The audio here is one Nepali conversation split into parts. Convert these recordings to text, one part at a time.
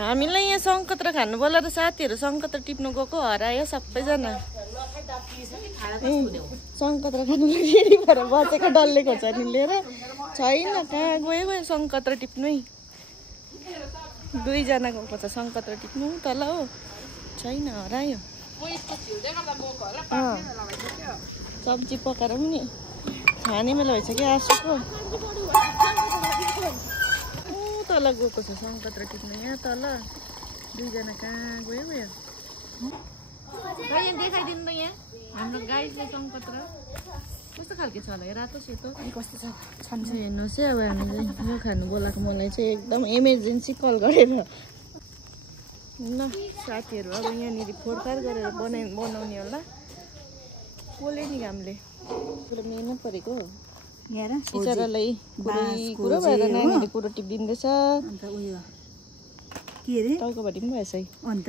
हामीलाई यहाँ सङ्कत्र खानु बोलाएर साथीहरू सङ्कत्र टिप्नु गएको हरायो सबैजना। सङ्कत्र खानु रेडी भएर बसेको डल्ले खोर्सानी लिएर छैन, कहाँ गयो सङ्कत्र टिप्नै। दुईजना गएको छ सङ्कत्र टिप्नु तल हो, छैन हरायो। सब्जी पकाएर पनि खाने बेला भइसक्यो आँसुको। तल गएको छ सङ्कत्र टिप्नु, यहाँ तल दुईजना कहाँ गयो देखाइदिनु त यहाँ हाम्रो गाईले सङ्कत्र कस्तो खालको छ होला रातो सेतो कस्तो छ हेर्नुहोस् है। अब हामीले यो खानु बोलाएको मलाई चाहिँ एकदम इमर्जेन्सी कल गरेर ल साथीहरू अब यहाँनिर फोरफार गरेर बनाउने होला। बोले नि घामले पुरा मेहनत परेको बिचरालाई कुरो भएर नानीले कुरो टिपिदिँदैछ। के अरे टाउकोभरि पनि भएछ है अन्त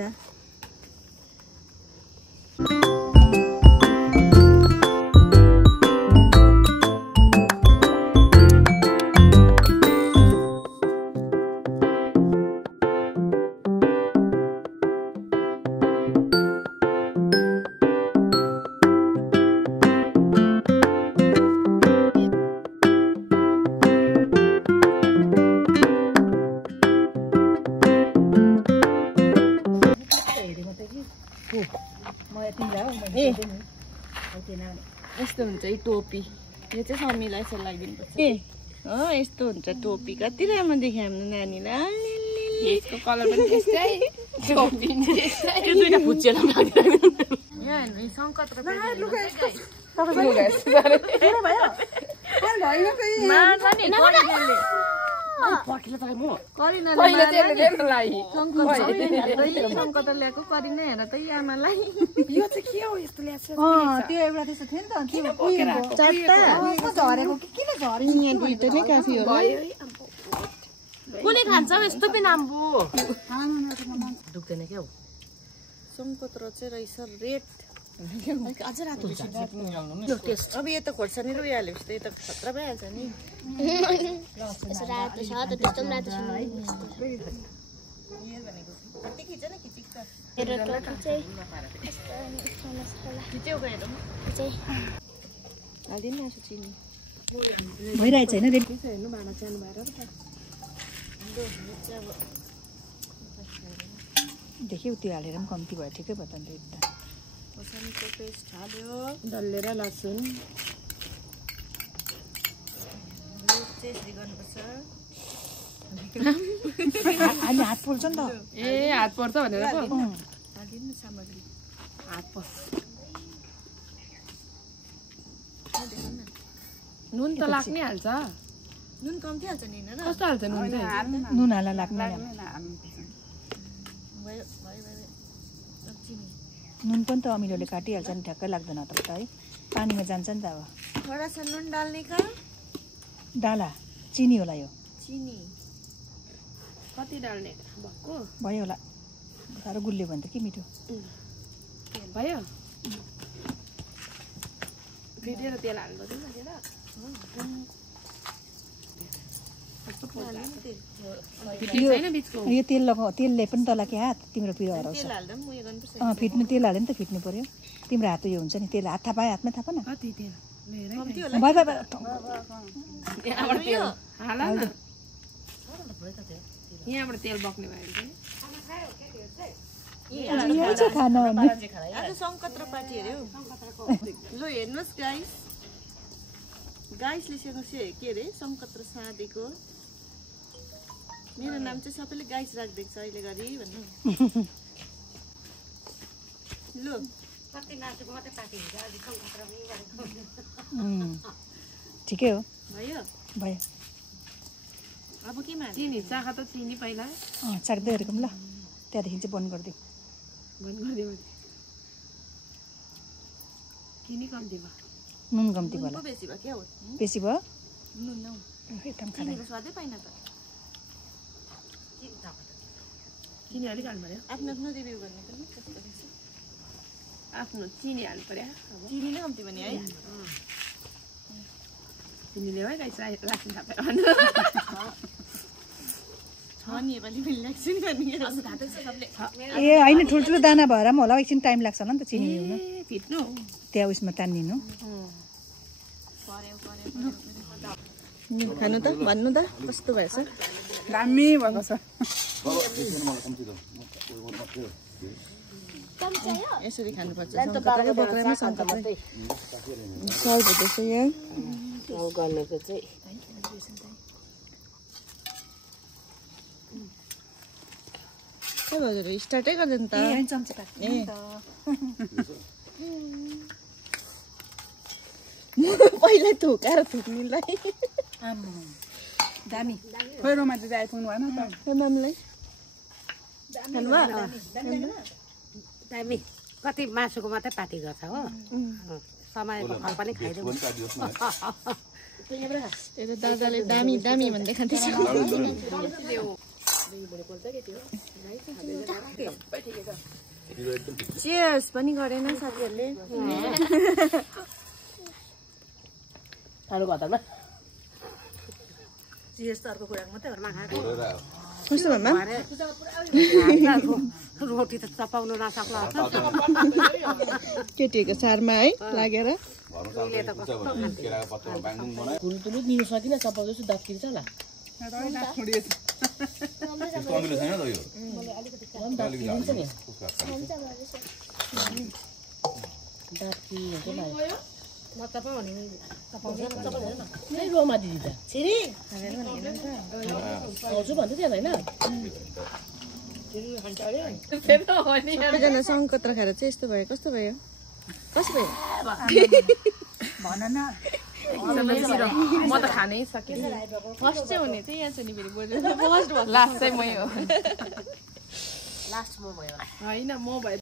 यस्तो हुन्छ है टोपी। यो चाहिँ समीलाई यसो लगाइदिनुपर्छ ए यस्तो हुन्छ टोपी। कति राम्रो देख्यो हाम्रो नानीलाई। यसको कलर पनि त्यस्तै टोपी त्यो दुईटा फुच्चेर यहाँ हेर्नु सङ्कत्र सङ्कत्र ल्याएको करिना हेर त आमालाई। यो चाहिँ के हो यस्तो ल्याछ? त्यो एउटा त्यस्तो थियो नि त झरेको किन झर्यो यहाँ दुईटा नै काफी हो। कसले खान्छ यस्तो पनि आम्बु दुख्दैन क्या हो। सङ्कत्र चाहिँ रहेछ रेड अझ रातो हुन्छ यो टेस्ट। अब यो त खोर्सानी रोइहाल्यो पछि त यो त खतरा भइहाल्छ नि। हालिदिनु आएको चिनी भइरहेछ होइन हेर्नु भाँडा सानो भएर देख्यौ त्यो हालेर पनि कम्ती भयो ठिकै भयो त अन्त एउटा खोर्सानीको पेस्ट हाल्यो डल्ले र लसुन यसरी गर्नुपर्छ। हामी हात पोल्छ नि त ए हात पर्छ भनेर पो हालिदिनु सामग्री हात पर्छ। नुन त लाग्नै हाल्छ। नुन कम्ती हाल्छ नि होइन कस्तो हाल्छ नुन चाहिँ? नुन हाल्न लाग्ने भयो भयो भयो। नुन पनि त अमिलोले काटिहाल्छ नि ठ्याक्कै लाग्दैन त है पानीमा जान्छ नि त। अब थोडा सा नुन डाल्ने का डाला चिनी होला यो चिनी कति डाल्ने भएको भयो होला साह्रो गुलियो भने त के मिठो भयो। फेरि तेल हाल्नुपर्छ यो तेल तेलले पनि तल के हात तिम्रो पिरो हराउँछ। फिट्नु तेल हाल्यो नि त फिट्नु पर्यो। तिम्रो हात यो हुन्छ नि तेल हात थापायो हातमै थाप न भयो यहाँबाट तेल बग्ने भयो आज सङ्कत्र पार्टी हेऱ्यो। ल हेर्नुहोस् गाइसले के अरे सङ्कत्र साँधेको। मेरो नाम चाहिँ सबैले गाइस राखिदिएको छ अहिले घरि भन्नु। ल ठिकै हो भयो भयो। अब केमा चिनी चाखा त चिनी पहिला चाख्दै हेरेको ल त्यहाँदेखि चाहिँ बन्द गरिदिउँ। बन्द गरिदिउँ। चिनी कम्ती भयो नुन कम्ती भयो बेसी भयो क्या हो बेसी भयो नुन नौ एकदम चिनीको स्वादै पाइन त। चिनी अलिक हाल्नु पर्यो। आफ्नो आफ्नो रिभ्यू गर्ने पनि कस्तो रहेछ। आफ्नो चिनी हाल्नु पर्यो। चिनी नै कम्ती भने है चिनीले है गाइस रासिन थापेर छ नि पनि मिल्छ नि भन्ने ए होइन ठुल्ठुलो दाना भएर पनि होला एकछिन टाइम लाग्छ होला नि त चिनी हिउनु फिट्नु त्यहाँ उयसमा तान्दिनु खानु त भन्नु त कस्तो भएछ दामी भएको छ यसरी खानुपर्छ सङ्कत्राकै बोक्रामा सङ्कत्रै सर्भ हुँदैछ यहाँ गर्नुको चाहिँ के हजुर स्टार्टै गर्दैन त चम्चे काट्नु पहिला थुकाएर थुक्नुलाई दामी खोइ रोमा दिदी आइपुग्नु भएन त मामलाई दामी कति मासुको मात्रै पार्टी गर्छ हो समयको फल पनि खाइदिउँ त्यो दादाले दामी दामी भन्दै खाँदैछ चियर्स पनि गरेन साथीहरूले चियर्स त अर्को कुराको मात्रै कस्तो भन्दा रोटी त चपाउनु नसक्ला केटीहरूको चारमा है लागेर ठुल्ठुलो दिनु सकिनँ चपाउँदैछु दक्किन्छ होला रोमा दिदी त आउँछु भन्दै थियो होइन सबैजना सङ्कत्र खाएर चाहिँ यस्तो भयो कस्तो भयो कस्तो भयो भन न म त खानै सकिनँ फर्स्ट चाहिँ हुने चाहिँ यहाँ छ नि फेरि फर्स्ट लास्ट चाहिँ मै हो लास्ट म भयो होइन म भए